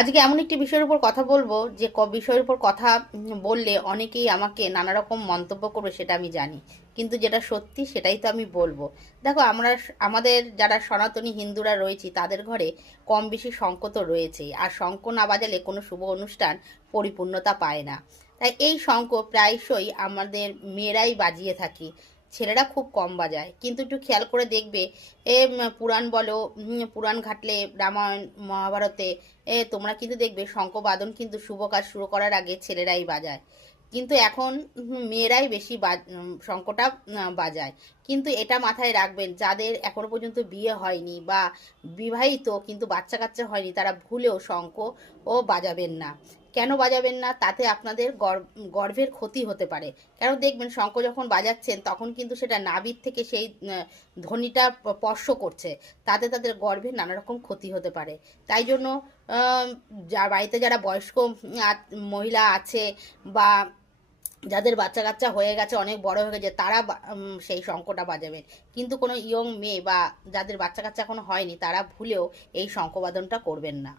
আজকে এমন একটি বিষয়ের উপর কথা বলবো যে বিষয়ের উপর কথা বললে অনেকেই আমাকে নানা রকম মন্তব্য করবে, সেটা আমি জানি। কিন্তু যেটা সত্যি সেটাই তো আমি বলবো। দেখো, আমাদের যারা সনাতনী হিন্দুরা রয়েছি তাদের ঘরে কম বেশি শঙ্খ তো রয়েছেই, আর শঙ্খ না বাজালে কোনো শুভ অনুষ্ঠান পরিপূর্ণতা পায় না। তাই এই শঙ্খ প্রায়শই আমাদের মেয়েরাই বাজিয়ে থাকি, ছেলেরা খুব কম বাজায়। কিন্তু একটু খেয়াল করে দেখবে, পুরাণ বলো, পুরাণ ঘাটলে রামায়ণ মহাভারতে তোমরা কিন্তু দেখবে শঙ্খবাদন কিন্তু শুভ কাজ শুরু করার আগে ছেলেরাই বাজায়। কিন্তু এখন মেয়েরাই বেশি শঙ্খটা বাজায়। কিন্তু এটা মাথায় রাখবেন, যাদের এখনো পর্যন্ত বিয়ে হয়নি বা বিবাহিত কিন্তু বাচ্চা কাচ্চা হয়নি, তারা ভুলেও শঙ্খ ও বাজাবেন না। কেন বাজাবেন না? তাতে আপনাদের গর্ভের ক্ষতি হতে পারে। কেন দেখবেন, শঙ্খ যখন বাজাচ্ছেন তখন কিন্তু সেটা নাভির থেকে সেই ধ্বনিটা স্পর্শ করছে, তাতে তাদের গর্ভে নানা রকম ক্ষতি হতে পারে। তাই জন্য যা বাড়িতে যারা বয়স্ক মহিলা আছে, বা যাদের বাচ্চা কাচ্চা হয়ে গেছে, অনেক বড় হয়ে গেছে, তারা সেই শঙ্খটা বাজাবেন। কিন্তু কোনো ইয়ং মেয়ে বা যাদের বাচ্চা কাচ্চা এখনো হয়নি, তারা ভুলেও এই শঙ্খবাদনটা করবেন না।